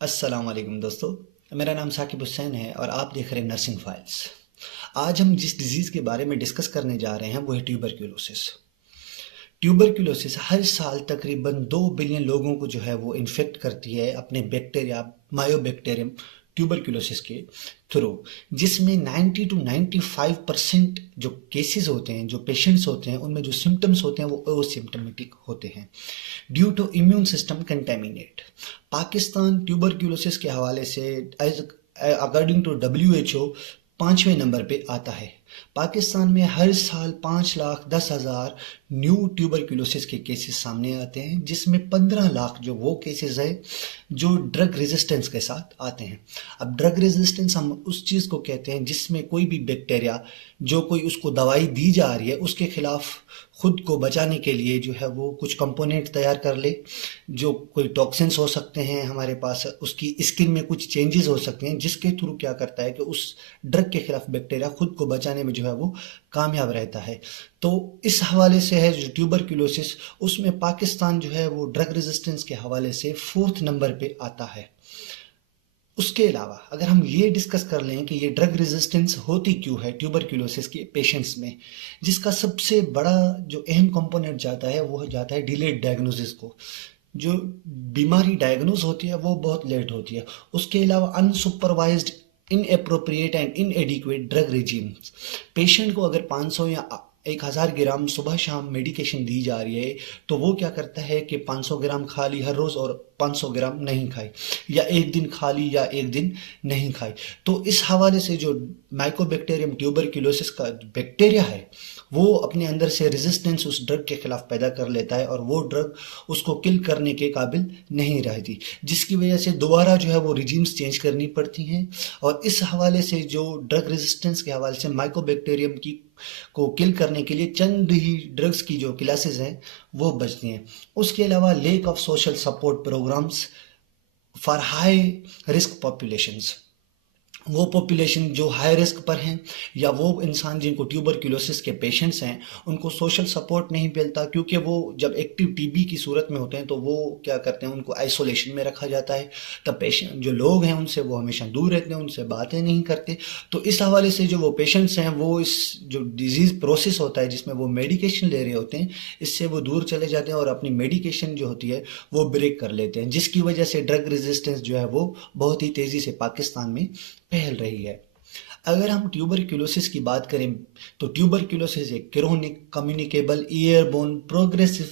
अस्सलाम वालेकुम दोस्तों। मेरा नाम साकिब हुसैन है और आप देख रहे हैं नर्सिंग फाइल्स। आज हम जिस डिजीज़ के बारे में डिस्कस करने जा रहे हैं वो है ट्यूबरक्यूलोसिस। ट्यूबरक्यूलोसिस हर साल तकरीबन 2 बिलियन लोगों को जो है वो इन्फेक्ट करती है अपने बैक्टीरिया मायोबैक्टीरियम ट्यूबरक्यूलोसिस के थ्रू, जिसमें 90 टू 95% जो केसेस होते हैं, जो पेशेंट्स होते हैं, उनमें जो सिम्टम्स होते हैं वो असिम्टमेटिक होते हैं due to immune system contaminate. Pakistan tuberculosis के हवाले से अकॉर्डिंग टू WHO 5वें नंबर पे आता है। पाकिस्तान में हर साल 5,10,000 न्यू ट्यूबरक्यूलोसिस के केसेस सामने आते हैं, जिसमें 15 लाख जो वो केसेस है जो ड्रग रेजिस्टेंस के साथ आते हैं। अब ड्रग रेजिस्टेंस हम उस चीज़ को कहते हैं जिसमें कोई भी बैक्टीरिया जो कोई उसको दवाई दी जा रही है उसके खिलाफ खुद को बचाने के लिए जो है वो कुछ कंपोनेंट तैयार कर ले, जो कोई टॉक्सिन्स हो सकते हैं हमारे पास, उसकी स्किन में कुछ चेंजेस हो सकते हैं, जिसके थ्रू क्या करता है कि उस ड्रग के खिलाफ बैक्टीरिया खुद को बचाने में जो है वो कामयाब रहता है। तो इस हवाले से है जो ट्यूबरक्यूलोसिस, उसमें पाकिस्तान जो है वो ड्रग रेजिस्टेंस के हवाले से 4th नंबर पे आता है। उसके अलावा अगर हम ये डिस्कस कर लें कि ये ड्रग रेजिस्टेंस होती क्यों है ट्यूबरक्यूलोसिस के पेशेंट्स में, जिसका सबसे बड़ा जो अहम कंपोनेंट जाता है वो जाता है डिलेड डायग्नोसिस को। जो बीमारी डायग्नोज होती है वो बहुत लेट होती है। उसके अलावा unsupervised inappropriate and इनएडिक्वेट drug regimes. Patient को अगर 500 या 1,000 ग्राम सुबह शाम मेडिकेशन दी जा रही है तो वो क्या करता है कि 500 ग्राम खा ली हर रोज़ और 500 ग्राम नहीं खाई, या एक दिन खा ली या एक दिन नहीं खाई। तो इस हवाले से जो माइकोबैक्टीरियम ट्यूबरक्यूलोसिस का बैक्टीरिया है वो अपने अंदर से रेजिस्टेंस उस ड्रग के खिलाफ पैदा कर लेता है और वो ड्रग उसको किल करने के काबिल नहीं रहती, जिसकी वजह से दोबारा जो है वो रिजीम्स चेंज करनी पड़ती हैं। और इस हवाले से जो ड्रग रेजिस्टेंस के हवाले से माइकोबैक्टीरियम की को किल करने के लिए चंद ही ड्रग्स की जो क्लासेस हैं वो बचती हैं। उसके अलावा lack of social support programs for high risk populations, वो पॉपुलेशन जो हाई रिस्क पर हैं या वो इंसान जिनको ट्यूबरक्यूलोसिस के पेशेंट्स हैं उनको सोशल सपोर्ट नहीं मिलता, क्योंकि वो जब एक्टिव टीबी की सूरत में होते हैं तो वो क्या करते हैं, उनको आइसोलेशन में रखा जाता है। तब पेशेंट जो लोग हैं उनसे वो हमेशा दूर रहते हैं, उनसे बातें नहीं करते। तो इस हवाले से जो वो पेशेंट्स हैं वो इस जो डिजीज़ प्रोसेस होता है जिसमें वो मेडिकेशन ले रहे होते हैं, इससे वो दूर चले जाते हैं और अपनी मेडिकेशन जो होती है वो ब्रेक कर लेते हैं, जिसकी वजह से ड्रग रेजिस्टेंस जो है वो बहुत ही तेज़ी से पाकिस्तान में फैल रही है। अगर हम ट्यूबरक्यूलोसिस की बात करें तो ट्यूबरक्यूलोसिस एक chronic communicable airborne progressive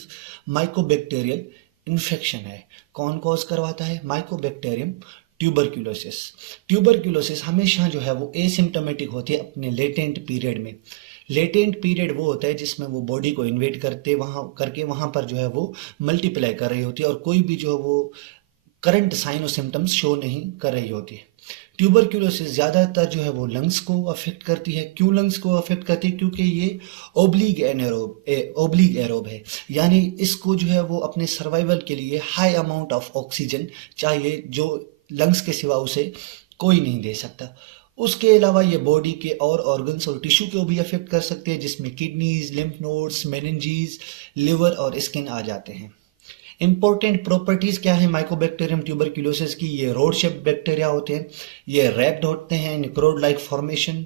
mycobacterial infection है। कौन कॉज करवाता है? Mycobacterium tuberculosis. ट्यूबरक्यूलोसिस हमेशा जो है वो एसिम्टोमेटिक होती है अपने लेटेंट पीरियड में। लेटेंट पीरियड वो होता है जिसमें वो बॉडी को इन्वेट करके वहाँ पर जो है वो मल्टीप्लाई कर रही होती है और कोई भी जो है वो करंट साइन और सिम्टम्स शो नहीं कर रही होती है। ट्यूबरक्यूलोसिस ज़्यादातर जो है वो लंग्स को अफेक्ट करती है। क्यों लंग्स को अफेक्ट करती है? क्योंकि ये ओब्लिग एरोब है, यानी इसको जो है वो अपने सर्वाइवल के लिए हाई अमाउंट ऑफ ऑक्सीजन चाहिए, जो लंग्स के सिवा उसे कोई नहीं दे सकता। उसके अलावा ये बॉडी के और ऑर्गन्स और टिश्यू को भी अफेक्ट कर सकते हैं, जिसमें kidneys, lymph nodes, meninges, liver और स्किन आ जाते हैं। इंपॉर्टेंट प्रॉपर्टीज क्या है माइकोबैक्टीरियम ट्यूबरक्यूलोसिस की? ये रोड शेप बैक्टीरिया होते हैं, ये रैप्ड होते हैं, निक्रोड लाइक फॉर्मेशन,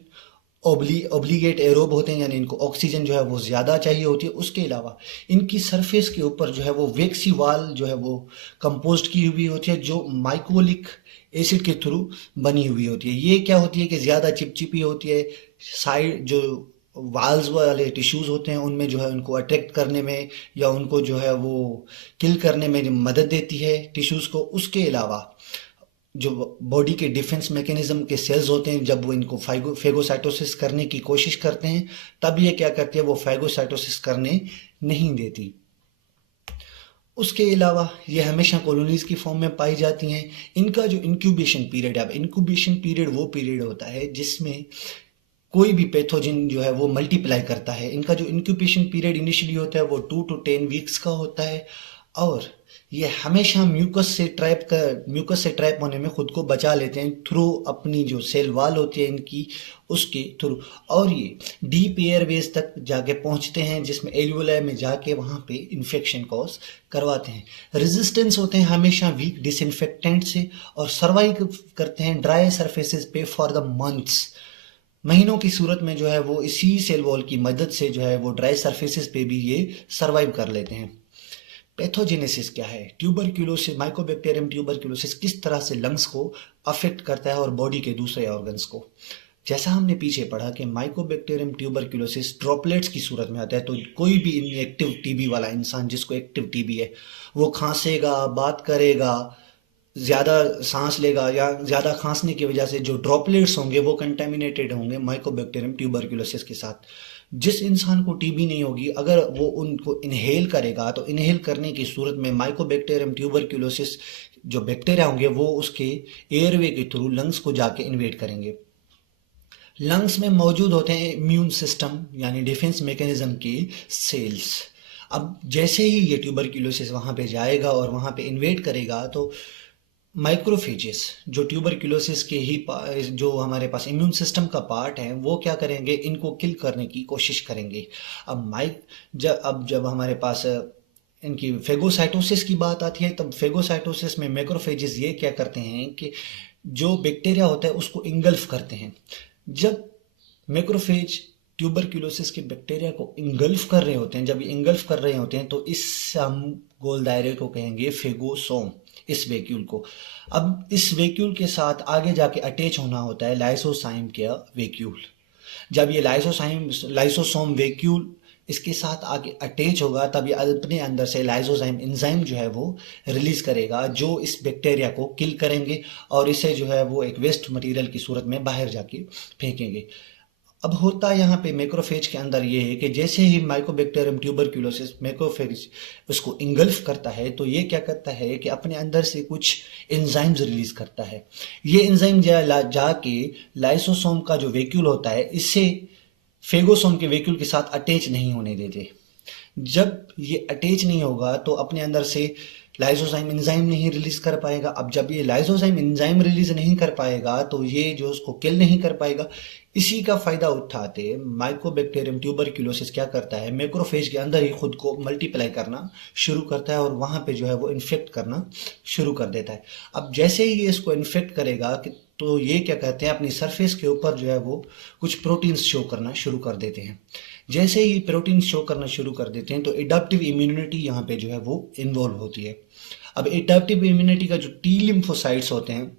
ओब्लिगेट एरोब होते हैं, यानी इनको ऑक्सीजन जो है वो ज़्यादा चाहिए होती है। उसके अलावा इनकी सरफेस के ऊपर जो है वो वेक्सी वाल जो है वो कंपोस्ट की हुई होती है, जो माइकोलिक एसिड के थ्रू बनी हुई होती है। ये क्या होती है कि ज़्यादा चिपचिपी होती है। साइड जो वाल्स वाले टिश्यूज़ होते हैं उनमें जो है उनको अट्रैक्ट करने में या उनको जो है वो किल करने में मदद देती है टिश्यूज़ को। उसके अलावा जो बॉडी के डिफेंस मैकेनिज्म के सेल्स होते हैं, जब वो इनको फेगोसाइटोसिस करने की कोशिश करते हैं तब ये क्या करती है, वो फेगोसाइटोसिस करने नहीं देती। उसके अलावा ये हमेशा कॉलोनीज की फॉर्म में पाई जाती हैं। इनका जो इंक्यूबेशन पीरियड है, अब इंक्यूबेशन पीरियड वो पीरियड होता है जिसमें कोई भी पैथोजन जो है वो मल्टीप्लाई करता है। इनका जो इंक्यूबेशन पीरियड इनिशियली होता है वो 2 to 10 वीक्स का होता है और ये हमेशा म्यूकस से ट्रैप होने में खुद को बचा लेते हैं थ्रू अपनी जो सेल वाल होती है इनकी, उसके थ्रू। और ये डीप एयरवेज तक जाके पहुंचते हैं, जिसमें एल्वियोलाई में जाके वहां पे इन्फेक्शन कॉज करवाते हैं। रेजिस्टेंस होते हैं हमेशा वीक डिसइंफेक्टेंट से, और सर्वाइव करते हैं ड्राई सरफेसेस पे फॉर द मंथ्स, महीनों की सूरत में जो है वो इसी सेल वॉल की मदद से जो है वो ड्राई सरफेसेस पे भी ये सर्वाइव कर लेते हैं। पैथोजेनेसिस क्या है? ट्यूबरक्यूलोसिस, माइकोबैक्टीरियम ट्यूबरक्यूलोसिस किस तरह से लंग्स को अफेक्ट करता है और बॉडी के दूसरे ऑर्गन्स को। जैसा हमने पीछे पढ़ा कि माइकोबैक्टीरियम ट्यूबरक्यूलोसिस ड्रॉपलेट्स की सूरत में आता है, तो कोई भी इनएक्टिव टीबी वाला इंसान जिसको एक्टिव टीबी है वो खांसेगा, बात करेगा, ज़्यादा सांस लेगा, या ज़्यादा खांसने की वजह से जो ड्रॉपलेट्स होंगे वो कंटेमिनेटेड होंगे माइकोबैक्टीरियम ट्यूबरक्यूलोसिस के साथ। जिस इंसान को टीबी नहीं होगी, अगर वो उनको इनहेल करेगा तो इनहेल करने की सूरत में माइकोबैक्टीरियम ट्यूबरक्यूलोसिस जो बैक्टीरिया होंगे वो उसके एयरवे के थ्रू लंग्स को जाके इन्वेड करेंगे। लंग्स में मौजूद होते हैं इम्यून सिस्टम यानी डिफेंस मैकेनिज्म के सेल्स। अब जैसे ही ये ट्यूबरक्यूलोसिस वहाँ पे जाएगा और वहाँ पे इन्वेड करेगा, तो माइक्रोफेजेस जो ट्यूबरक्यूलोसिस के ही जो हमारे पास इम्यून सिस्टम का पार्ट है वो क्या करेंगे, इनको किल करने की कोशिश करेंगे। अब जब हमारे पास इनकी फेगोसाइटोसिस की बात आती है, तब फेगोसाइटोसिस में मैक्रोफेजेस ये क्या करते हैं कि जो बैक्टीरिया होता है उसको इंगल्फ करते हैं। जब मैक्रोफेज ट्यूबरक्यूलोसिस के बैक्टीरिया को इंगल्फ कर रहे होते हैं, जब ये इंगल्फ कर रहे होते हैं, तो इस हम गोल दायरे को कहेंगे फेगोसोम, इस वैक्यूल को। अब इस वैक्यूल के साथ आगे जाके अटैच होना होता है लाइसोसाइम का वैक्यूल। जब ये लाइसोसोम वैक्यूल इसके साथ आगे अटैच होगा, तब ये अपने अंदर से लाइसोजाइम एंजाइम जो है वो रिलीज करेगा, जो इस बैक्टीरिया को किल करेंगे और इसे जो है वो एक वेस्ट मटेरियल की सूरत में बाहर जाके फेंकेंगे। अब होता यहाँ पे मैक्रोफेज के अंदर ये है कि जैसे ही माइकोबैक्टीरियम ट्यूबरक्यूलोसिस मैक्रोफेज उसको इंगल्फ करता है, तो ये क्या करता है कि अपने अंदर से कुछ एंजाइम्स रिलीज करता है। ये एंजाइम जाके लाइसोसोम का जो वैक्यूल होता है इसे फेगोसोम के वैक्यूल के साथ अटैच नहीं होने देते। जब ये अटैच नहीं होगा तो अपने अंदर से लाइसोजाइम एंजाइम नहीं रिलीज कर पाएगा। अब जब ये लाइसोजाइम एंजाइम रिलीज नहीं कर पाएगा तो ये जो उसको किल नहीं कर पाएगा। इसी का फायदा उठाते माइकोबैक्टीरियम ट्यूबरक्यूलोसिस क्या करता है, मैक्रोफेज के अंदर ही खुद को मल्टीप्लाई करना शुरू करता है और वहां पे जो है वो इन्फेक्ट करना शुरू कर देता है। अब जैसे ही ये इसको इन्फेक्ट करेगा तो ये क्या कहते हैं, अपनी सरफेस के ऊपर जो है वो कुछ प्रोटीन्स शो करना शुरू कर देते हैं। जैसे ही प्रोटीन शो करना शुरू कर देते हैं तो एडाप्टिव इम्यूनिटी यहाँ पे जो है वो इन्वॉल्व होती है। अब एडाप्टिव इम्यूनिटी का जो टी लिम्फोसाइट्स होते हैं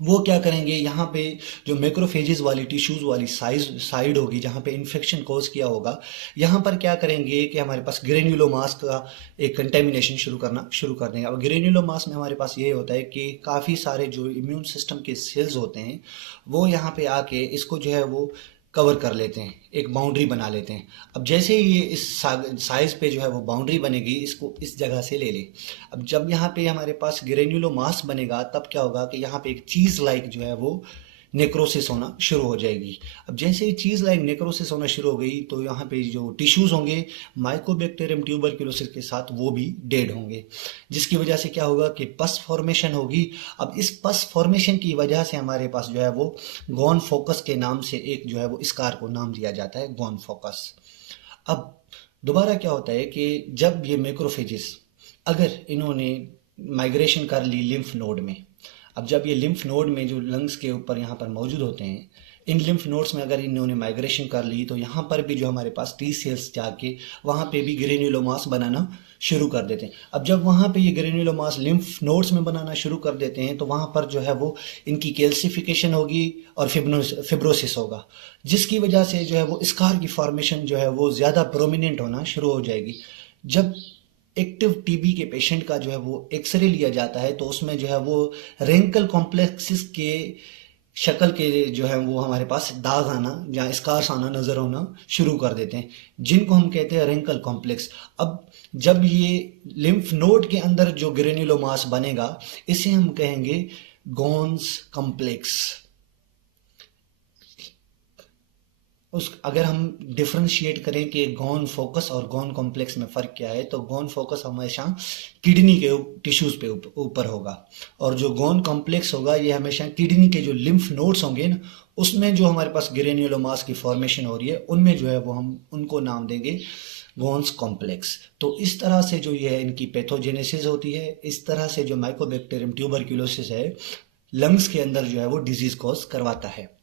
वो क्या करेंगे, यहाँ पे जो मैक्रोफेजेस वाली टिश्यूज वाली साइड होगी जहाँ पे इन्फेक्शन कॉज किया होगा, यहाँ पर क्या करेंगे कि हमारे पास ग्रेन्युलोमास का एक कंटेमिनेशन शुरू कर देंगे। अब ग्रेन्युलोमास में हमारे पास ये होता है कि काफ़ी सारे जो इम्यून सिस्टम के सेल्स होते हैं वो यहाँ पे आके इसको जो है वो कवर कर लेते हैं, एक बाउंड्री बना लेते हैं। अब जैसे ही ये इस साइज पे जो है वो बाउंड्री बनेगी, इसको इस जगह से ले ले। अब जब यहाँ पे हमारे पास ग्रेन्युलोमास बनेगा, तब क्या होगा कि यहाँ पे एक चीज लाइक जो है वो नेक्रोसिस होना शुरू हो जाएगी। अब जैसे ही चीज लाइक नेक्रोसिस होना शुरू हो गई तो यहाँ पे जो टिश्यूज होंगे माइकोबैक्टीरियम ट्यूबरक्यूलोसिस के साथ वो भी डेड होंगे, जिसकी वजह से क्या होगा कि पस फॉर्मेशन होगी। अब इस पस फॉर्मेशन की वजह से हमारे पास जो है वो गॉन फोकस के नाम से एक जो है वो स्कार को नाम दिया जाता है, गॉन फोकस। अब दोबारा क्या होता है कि जब ये मैक्रोफेजेस अगर इन्होंने माइग्रेशन कर ली लिम्फ नोड में, अब जब ये लिम्फ नोड में जो लंग्स के ऊपर यहाँ पर मौजूद होते हैं, इन लिम्फ नोड्स में अगर इन्होंने माइग्रेशन कर ली तो यहाँ पर भी जो हमारे पास टी सेल्स जाके वहाँ पे भी ग्रेन्युलोमास बनाना शुरू कर देते हैं। अब जब वहाँ पे ये ग्रेन्युलोमास लिम्फ नोड्स में बनाना शुरू कर देते हैं तो वहाँ पर जो है वो इनकी कैल्सिफिकेशन होगी और फिब्रोसिस होगा, जिसकी वजह से जो है वो स्कार की फॉर्मेशन जो है वो ज़्यादा प्रोमिनेंट होना शुरू हो जाएगी। जब एक्टिव टीबी के पेशेंट का जो है वो एक्सरे लिया जाता है तो उसमें जो है वो रेंकल कॉम्प्लेक्सिस के शक्ल के जो है वो हमारे पास दाग आना या स्कार्स आना नजर होना शुरू कर देते हैं, जिनको हम कहते हैं रेंकल कॉम्प्लेक्स। अब जब ये लिम्फ नोड के अंदर जो ग्रेन्युलोमास बनेगा इसे हम कहेंगे गॉन्स कॉम्प्लेक्स। उस अगर हम डिफरेंशिएट करें कि गॉन फोकस और गॉन कॉम्प्लेक्स में फ़र्क क्या है, तो गॉन फोकस हमेशा किडनी के टिश्यूज़ पे ऊपर होगा, और जो गॉन कॉम्प्लेक्स होगा ये हमेशा किडनी के जो लिम्फ नोड्स होंगे ना, उसमें जो हमारे पास ग्रेन्युलोमास की फॉर्मेशन हो रही है, उनमें जो है वो हम उनको नाम देंगे गॉन्स कॉम्प्लेक्स। तो इस तरह से जो ये है इनकी पैथोजेनेसिस होती है, इस तरह से जो माइकोबैक्टीरियम ट्यूबरक्यूलोसिस है लंग्स के अंदर जो है वो डिजीज कॉज करवाता है।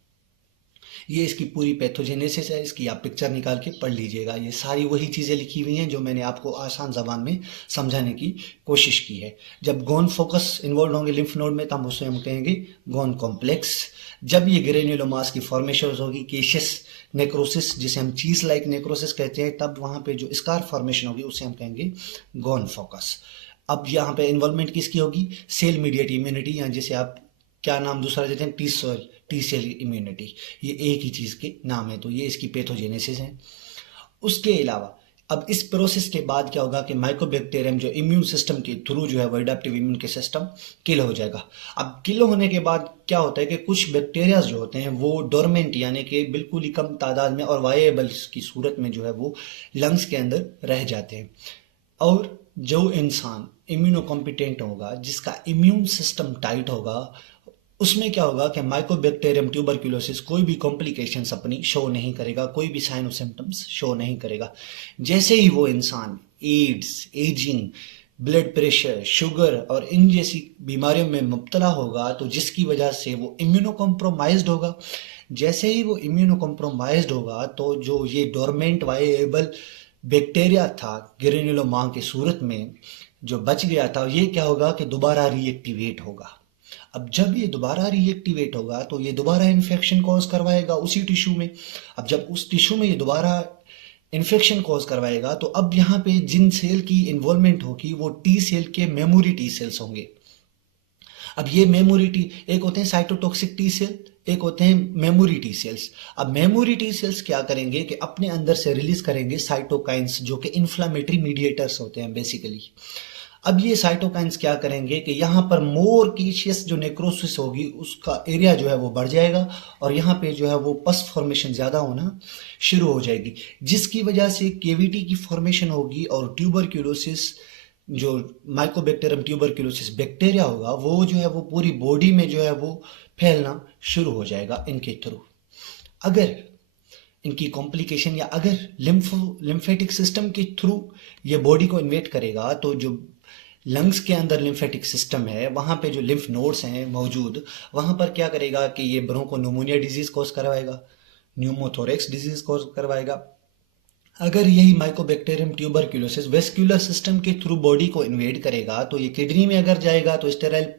ये इसकी पूरी पैथोजेनेसिस है, इसकी आप पिक्चर निकाल के पढ़ लीजिएगा। ये सारी वही चीज़ें लिखी हुई हैं जो मैंने आपको आसान ज़बान में समझाने की कोशिश की है। जब गॉन फोकस इन्वॉल्व होंगे लिम्फ नोड में, तब उसे हम कहेंगे गॉन कॉम्प्लेक्स। जब ये ग्रेन्युलोमास की फॉर्मेशन होगी, केशियस नेक्रोसिस जिसे हम चीज लाइक नेक्रोसिस कहते हैं, तब वहाँ पे जो स्कार फॉर्मेशन होगी उसे हम कहेंगे गॉन फोकस। अब यहाँ पे इन्वॉल्वमेंट किसकी होगी? सेल मीडिएट इम्यूनिटी, या जिसे आप क्या नाम दूसरा देते हैं, टी सेल इम्यूनिटी। ये एक ही चीज़ के नाम है, तो ये इसकी पैथोजेनेसिस है। उसके अलावा अब इस प्रोसेस के बाद क्या होगा कि माइकोबैक्टीरियम जो इम्यून सिस्टम के थ्रू जो है वो एडाप्टिव इम्यून के सिस्टम किल हो जाएगा। अब किल होने के बाद क्या होता है कि कुछ बैक्टीरिया जो होते हैं वो डोरमेंट यानी कि बिल्कुल ही कम तादाद में और वायेबल्स की सूरत में जो है वो लंग्स के अंदर रह जाते हैं। और जो इंसान इम्यूनो कॉम्पिटेंट होगा, जिसका इम्यून सिस्टम टाइट होगा, उसमें क्या होगा कि माइकोबैक्टीरियम ट्यूबरक्यूलोसिस कोई भी कॉम्प्लिकेशंस अपनी शो नहीं करेगा, कोई भी साइन और सिम्टम्स शो नहीं करेगा। जैसे ही वो इंसान AIDS, aging, blood pressure, sugar और इन जैसी बीमारियों में मुब्तला होगा, तो जिसकी वजह से वो इम्यूनो कॉम्प्रोमाइज्ड होगा। जैसे ही वो इम्यूनो कॉम्प्रोमाइज्ड होगा, तो जो ये डोरमेंट वायेबल बैक्टीरिया था ग्रेन्युलोमा की सूरत में जो बच गया था, ये क्या होगा कि दोबारा रीएक्टिवेट होगा। अब जब ये दोबारा रीएक्टिवेट होगा तो ये दोबारा इन्फेक्शन कॉज करवाएगा उसी टिश्यू में। अब जब उस टिश्यू में ये दोबारा इन्फेक्शन कॉज करवाएगा, तो अब यहाँ पे जिन सेल की इन्वॉल्वमेंट होगी वो टी सेल के मेमोरी टी सेल्स होंगे। अब ये मेमोरी टी, एक होते हैं साइटोटॉक्सिक टी सेल, एक होते हैं मेमोरी टी सेल्स। अब मेमोरी टी सेल्स क्या करेंगे कि अपने अंदर से रिलीज करेंगे साइटोकाइंस, जो कि इन्फ्लामेटरी मीडिएटर्स होते हैं बेसिकली। अब ये साइटोकाइंस क्या करेंगे कि यहाँ पर मोर केशियस जो नेक्रोसिस होगी उसका एरिया जो है वो बढ़ जाएगा, और यहाँ पे जो है वो पस फॉर्मेशन ज़्यादा होना शुरू हो जाएगी, जिसकी वजह से केविटी की फॉर्मेशन होगी, और ट्यूबरक्यूलोसिस जो माइकोबैक्टीरियम ट्यूबरक्यूलोसिस बैक्टीरिया होगा वो जो है वो पूरी बॉडी में जो है वो फैलना शुरू हो जाएगा इनके थ्रू। अगर इनकी कॉम्प्लिकेशन या अगर लिम्फेटिक सिस्टम के थ्रू ये बॉडी को इन्वेट करेगा, तो जो लंग्स के अंदर लिम्फेटिक सिस्टम है वहाँ पे जो लिम्फ नोड्स हैं मौजूद, वहाँ पर क्या करेगा कि ये ब्रोंकोनिमोनिया डिजीज कॉज करवाएगा, न्यूमोथोरेक्स डिजीज कॉज करवाएगा। अगर यही माइकोबैक्टीरियम ट्यूबरक्यूलोसिस वेस्क्यूलर सिस्टम के थ्रू बॉडी को इन्वेड करेगा, तो ये किडनी में अगर जाएगा तो स्टेराइल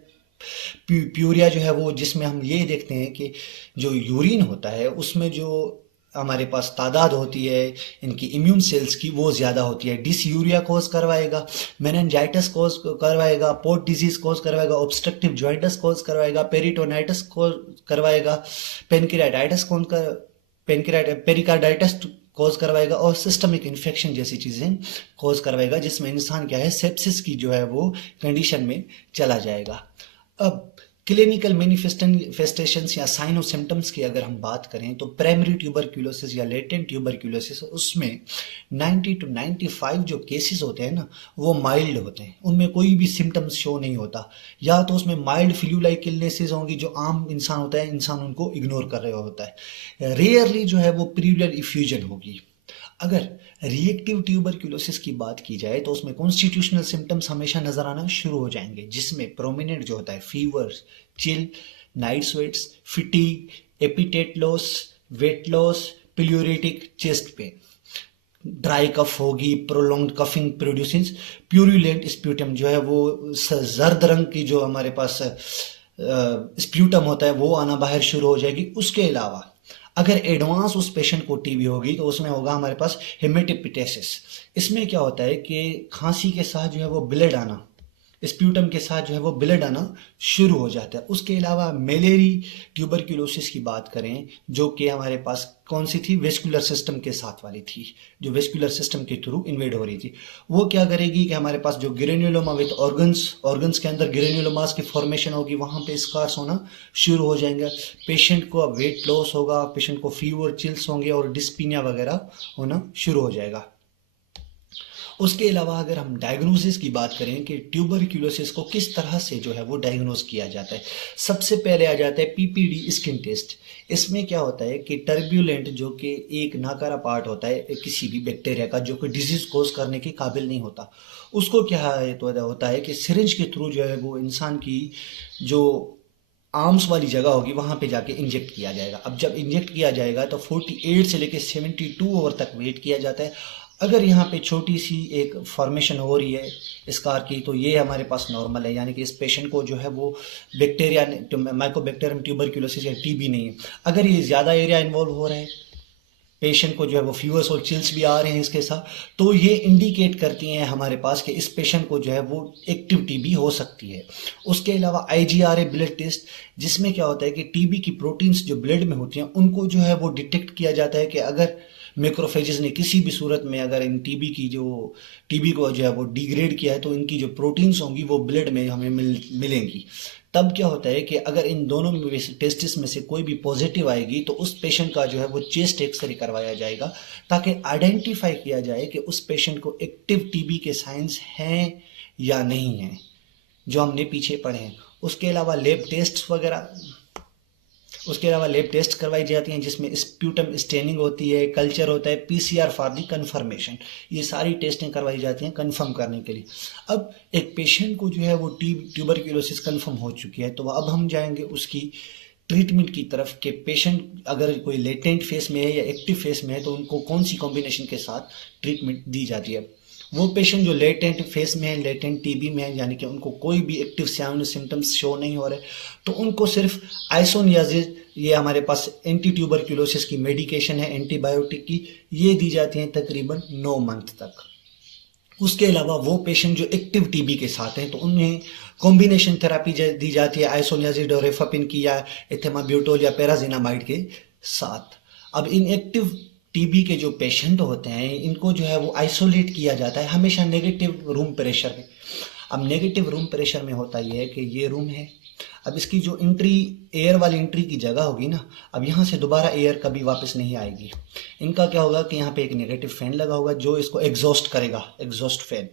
प्यूरिया जो है वो, जिसमें हम ये देखते हैं कि जो यूरिन होता है उसमें जो हमारे पास तादाद होती है इनकी इम्यून सेल्स की वो ज़्यादा होती है, डिसयूरिया कॉज करवाएगा, मेनिंजाइटिस कॉज करवाएगा, पोर्ट डिजीज कॉज करवाएगा, ऑब्स्ट्रक्टिव जॉइंटिस कॉज करवाएगा, पेरिटोनाइटिस कॉज करवाएगा, पेरिकार्डाइटिस कॉज करवाएगा, और सिस्टमिक इन्फेक्शन जैसी चीज़ें कॉज करवाएगा, जिसमें इंसान क्या है सेप्सिस की जो है वो कंडीशन में चला जाएगा। अब क्लिनिकल मैनिफेस्टेशंस या साइन और सिम्टम्स की अगर हम बात करें, तो प्राइमरी ट्यूबरक्यूलोसिस या लेटेंट ट्यूबरक्यूलोसिस, उसमें 90 to 95 जो केसेस होते हैं ना वो माइल्ड होते हैं, उनमें कोई भी सिम्टम्स शो नहीं होता, या तो उसमें माइल्ड फ्लू लाइक इलनेसेस होंगी जो आम इंसान होता है, इंसान उनको इग्नोर कर रहा होता है, रेयरली जो है वो प्लूरल इफ्यूजन होगी। अगर रिएक्टिव ट्यूबरक्यूलोसिस की बात की जाए तो उसमें कॉन्स्टिट्यूशनल सिम्टम्स हमेशा नजर आना शुरू हो जाएंगे, जिसमें प्रोमिनेंट जो होता है fever, chill, night sweats, fatigue, appetite loss, weight loss, pleuritic chest pain, dry cough होगी, prolonged coughing producing purulent sputum, जो है वो जर्द रंग की जो हमारे पास स्प्यूटम होता है वो आना बाहर शुरू हो जाएगी। उसके अलावा अगर एडवांस उस पेशेंट को टीबी होगी तो उसमें होगा हमारे पास हेमेटिपिटेसिस। इसमें क्या होता है कि खांसी के साथ जो है वो ब्लड आना स्प्यूटम के साथ जो है वो ब्लड आना शुरू हो जाता है। उसके अलावा मेलेरी ट्यूबरक्यूलोसिस की बात करें, जो कि हमारे पास कौन सी थी, वेस्कुलर सिस्टम के साथ वाली थी, जो वेस्कुलर सिस्टम के थ्रू इन्वेड हो रही थी। वो क्या करेगी कि हमारे पास जो ग्रेन्युलोमा विथ ऑर्गन्स के अंदर ग्रेन्युलोमास की फॉर्मेशन होगी, वहाँ पे स्कार्स होना शुरू हो जाएंगे। पेशेंट को वेट लॉस होगा, पेशेंट को फीवर, चिल्स होंगे और डिस्पीनिया वगैरह होना शुरू हो जाएगा। उसके अलावा अगर हम डायग्नोसिस की बात करें कि ट्यूबरक्यूलोसिस को किस तरह से जो है वो डायग्नोस किया जाता है, सबसे पहले आ जाता है पीपीडी स्किन टेस्ट। इसमें क्या होता है कि टर्ब्यूलेंट, जो कि एक नाकारा पार्ट होता है किसी भी बैक्टीरिया का जो कि डिजीज कोज करने के काबिल नहीं होता, उसको क्या है तो होता है कि सिरिंज के थ्रू जो है वो इंसान की जो आर्म्स वाली जगह होगी वहाँ पे जाके इंजेक्ट किया जाएगा। अब जब इंजेक्ट किया जाएगा तो 48 से लेकर 72 आवर तक वेट किया जाता है। अगर यहाँ पे छोटी सी एक फॉर्मेशन हो रही है स्कार की, तो ये हमारे पास नॉर्मल है, यानी कि इस पेशेंट को जो है वो बैक्टीरिया, माइकोबैक्टीरियम ट्यूबरक्यूलोसिस या टीबी नहीं है। अगर ये ज़्यादा एरिया इन्वॉल्व हो रहा है, पेशेंट को जो है वो फीवर्स और चिल्स भी आ रहे हैं इसके साथ, तो ये इंडिकेट करती हैं हमारे पास कि इस पेशेंट को जो है वो एक्टिव टीबी हो सकती है। उसके अलावा IgRA ब्लड टेस्ट, जिसमें क्या होता है कि टीबी की प्रोटीन्स जो ब्लड में होती हैं उनको जो है वो डिटेक्ट किया जाता है कि अगर मैक्रोफेजेस ने किसी भी सूरत में अगर इन टीबी को जो है वो डिग्रेड किया है, तो इनकी जो प्रोटीन्स होंगी वो ब्लड में हमें मिलेंगी। तब क्या होता है कि अगर इन दोनों में टेस्टिस में से कोई भी पॉजिटिव आएगी तो उस पेशेंट का जो है वो चेस्ट एक्सरे करवाया जाएगा, ताकि आइडेंटिफाई किया जाए कि उस पेशेंट को एक्टिव टीबी के साइंस हैं या नहीं हैं, जो हमने पीछे पढ़े हैं। उसके अलावा लेब टेस्ट करवाई जाती हैं, जिसमें स्प्यूटम स्टेनिंग होती है, कल्चर होता है, PCR फॉर दी कन्फर्मेशन। ये सारी टेस्टें करवाई जाती हैं कन्फर्म करने के लिए। अब एक पेशेंट को जो है वो ट्यूबरक्यूलोसिस कन्फर्म हो चुकी है, तो अब हम जाएंगे उसकी ट्रीटमेंट की तरफ कि पेशेंट अगर कोई लेटेंट फेस में है या एक्टिव फेस में है तो उनको कौन सी कॉम्बिनेशन के साथ ट्रीटमेंट दी जाती है। वो पेशेंट जो लेटेंट फेस में है, लेटेंट टीबी में है, यानी कि उनको कोई भी एक्टिव सिम्टम्स शो नहीं हो रहे, तो उनको सिर्फ आइसोनियाजिड, ये हमारे पास एंटी ट्यूबरक्यूलोसिस की मेडिकेशन है एंटीबायोटिक की, ये दी जाती हैं तकरीबन 9 मंथ तक। उसके अलावा वो पेशेंट जो एक्टिव टीबी के साथ हैं तो उन्हें कॉम्बिनेशन थेरेपी दी जाती है आइसोनियाजिड और रेफापिन की या एथेमाब्यूटोल या पैराजिनामाइड के साथ। अब इन एक्टिव टीबी के जो पेशेंट होते हैं इनको जो है वो आइसोलेट किया जाता है हमेशा नेगेटिव रूम प्रेशर में। अब नेगेटिव रूम प्रेशर में होता ये है कि ये रूम है, अब इसकी जो एंट्री, एयर वाली एंट्री की जगह होगी ना, अब यहाँ से दोबारा एयर कभी वापस नहीं आएगी। इनका क्या होगा कि यहाँ पे एक नेगेटिव फैन लगा होगा जो इसको एग्जॉस्ट करेगा, एग्जॉस्ट फैन।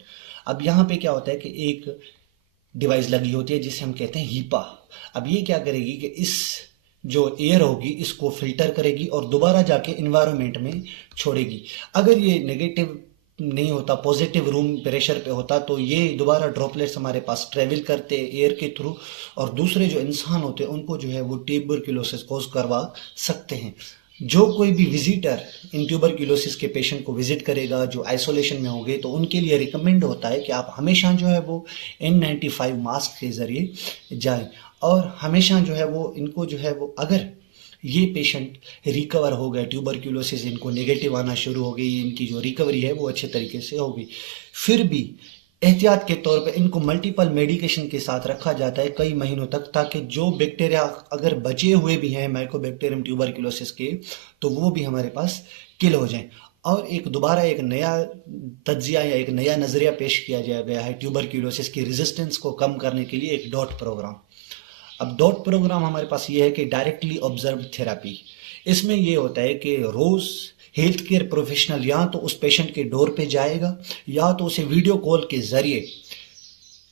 अब यहाँ पे क्या होता है कि एक डिवाइस लगी होती है जिसे हम कहते हैं हीपा। अब ये क्या करेगी कि इस जो एयर होगी इसको फिल्टर करेगी और दोबारा जाके इन्वायरमेंट में छोड़ेगी। अगर ये नेगेटिव नहीं होता, पॉजिटिव रूम प्रेशर पे होता, तो ये दोबारा ड्रॉपलेट्स हमारे पास ट्रेवल करते एयर के थ्रू और दूसरे जो इंसान होते हैं उनको जो है वो ट्यूबरक्यूलोसिस कोज करवा सकते हैं। जो कोई भी विजिटर इन ट्यूबरक्यूलोसिस के पेशेंट को विजिट करेगा जो आइसोलेशन में होंगे, तो उनके लिए रिकमेंड होता है कि आप हमेशा जो है वो N95 मास्क के ज़रिए जाएं और हमेशा जो है वो इनको जो है वो, अगर ये पेशेंट रिकवर हो गए, ट्यूबरक्यूलोसिस इनको नेगेटिव आना शुरू हो गई, इनकी जो रिकवरी है वो अच्छे तरीके से हो गई, फिर भी एहतियात के तौर पे इनको मल्टीपल मेडिकेशन के साथ रखा जाता है कई महीनों तक, ताकि जो बैक्टीरिया अगर बचे हुए भी हैं माइकोबैक्टीरियम ट्यूबरक्यूलोसिस के, तो वो भी हमारे पास किल हो जाएं। और दोबारा एक नया तज्जिया या एक नया नज़रिया पेश किया गया है ट्यूबरक्यूलोसिस की रेजिस्टेंस को कम करने के लिए, एक डॉट प्रोग्राम। अब डॉट प्रोग्राम हमारे पास ये है कि डायरेक्टली ऑब्जर्व थेरेपी। इसमें ये होता है कि रोज़ हेल्थ केयर प्रोफेशनल या तो उस पेशेंट के डोर पे जाएगा या तो उसे वीडियो कॉल के ज़रिए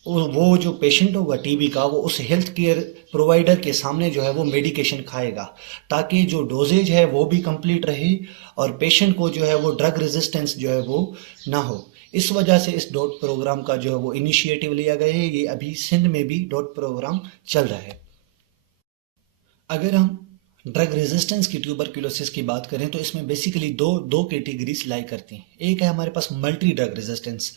वो जो पेशेंट होगा टीबी का, वो उस हेल्थ केयर प्रोवाइडर के सामने जो है वो मेडिकेशन खाएगा, ताकि जो डोजेज है वो भी कंप्लीट रहे और पेशेंट को जो है वो ड्रग रेजिस्टेंस जो है वो ना हो। इस वजह से इस डॉट प्रोग्राम का जो है वो इनिशिएटिव लिया गया है। ये अभी सिंध में भी डॉट प्रोग्राम चल रहा है। अगर हम ड्रग रेजिस्टेंस की ट्यूबरक्यूलोसिस की बात करें तो इसमें बेसिकली दो कैटेगरीज लाई करती हैं। एक है हमारे पास मल्टी ड्रग रेजिस्टेंस,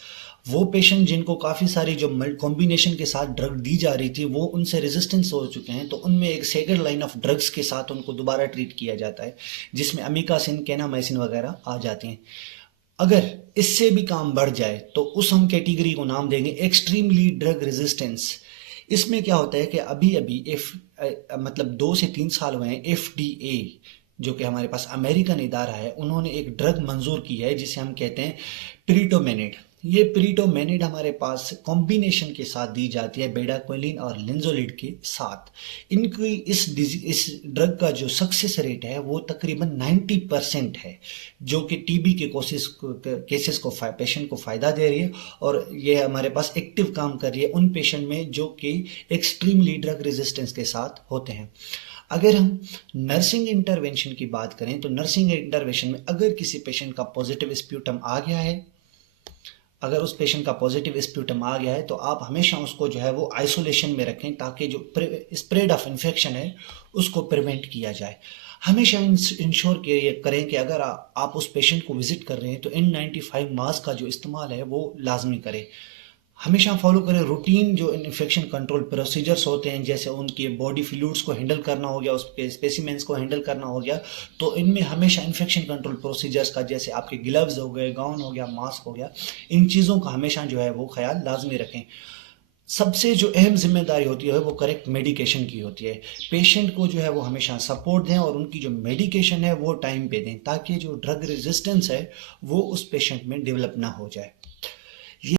वो पेशेंट जिनको काफ़ी सारी जो कॉम्बिनेशन के साथ ड्रग दी जा रही थी वो उनसे रेजिस्टेंस हो चुके हैं, तो उनमें एक सेकंड लाइन ऑफ ड्रग्स के साथ उनको दोबारा ट्रीट किया जाता है, जिसमें अमीकासिन, केनामाइसिन वगैरह आ जाते हैं। अगर इससे भी काम बढ़ जाए तो उस हम कैटेगरी को नाम देंगे एक्सट्रीमली ड्रग रेजिस्टेंस। इसमें क्या होता है कि अभी अभी मतलब 2 से 3 साल हुए हैं, एफडीए जो कि हमारे पास अमेरिकन इदारा है, उन्होंने एक ड्रग मंजूर की है जिसे हम कहते हैं प्रीटोमेनिड। ये प्रीटोमेनिड हमारे पास कॉम्बिनेशन के साथ दी जाती है बेडाक्विलिन और लिंजोलिड के साथ। इनकी इस ड्रग का जो सक्सेस रेट है वो तकरीबन 90% है, जो कि टीबी के केसेस को पेशेंट को फ़ायदा दे रही है। और ये हमारे पास एक्टिव काम कर रही है उन पेशेंट में जो कि एक्सट्रीमली ड्रग रेजिस्टेंस के साथ होते हैं। अगर हम नर्सिंग इंटरवेंशन की बात करें तो नर्सिंग इंटरवेंशन में अगर किसी पेशेंट का पॉजिटिव स्प्यूटम आ गया है, अगर उस पेशेंट का पॉजिटिव स्प्यूटम आ गया है तो आप हमेशा उसको जो है वो आइसोलेशन में रखें ताकि जो स्प्रेड ऑफ इन्फेक्शन है उसको प्रिवेंट किया जाए। हमेशा इंश्योर करें कि अगर आप उस पेशेंट को विजिट कर रहे हैं तो N95 मास्क का जो इस्तेमाल है वो लाजमी करें। हमेशा फॉलो करें रूटीन जो इन्फेक्शन कंट्रोल प्रोसीजर्स होते हैं, जैसे उनके बॉडी फ्लूइड्स को हैंडल करना हो गया, उसके स्पेसिमेंस को हैंडल करना हो गया, तो इनमें हमेशा इन्फेक्शन कंट्रोल प्रोसीजर्स का, जैसे आपके ग्लव्स हो गए, गाउन हो गया, मास्क हो गया, इन चीज़ों का हमेशा जो है वो ख्याल लाजमी रखें। सबसे जो अहम जिम्मेदारी होती है वो करेक्ट मेडिकेशन की होती है। पेशेंट को जो है वो हमेशा सपोर्ट दें और उनकी जो मेडिकेशन है वो टाइम पे दें ताकि जो ड्रग रेजिस्टेंस है वो उस पेशेंट में डेवलप ना हो जाए।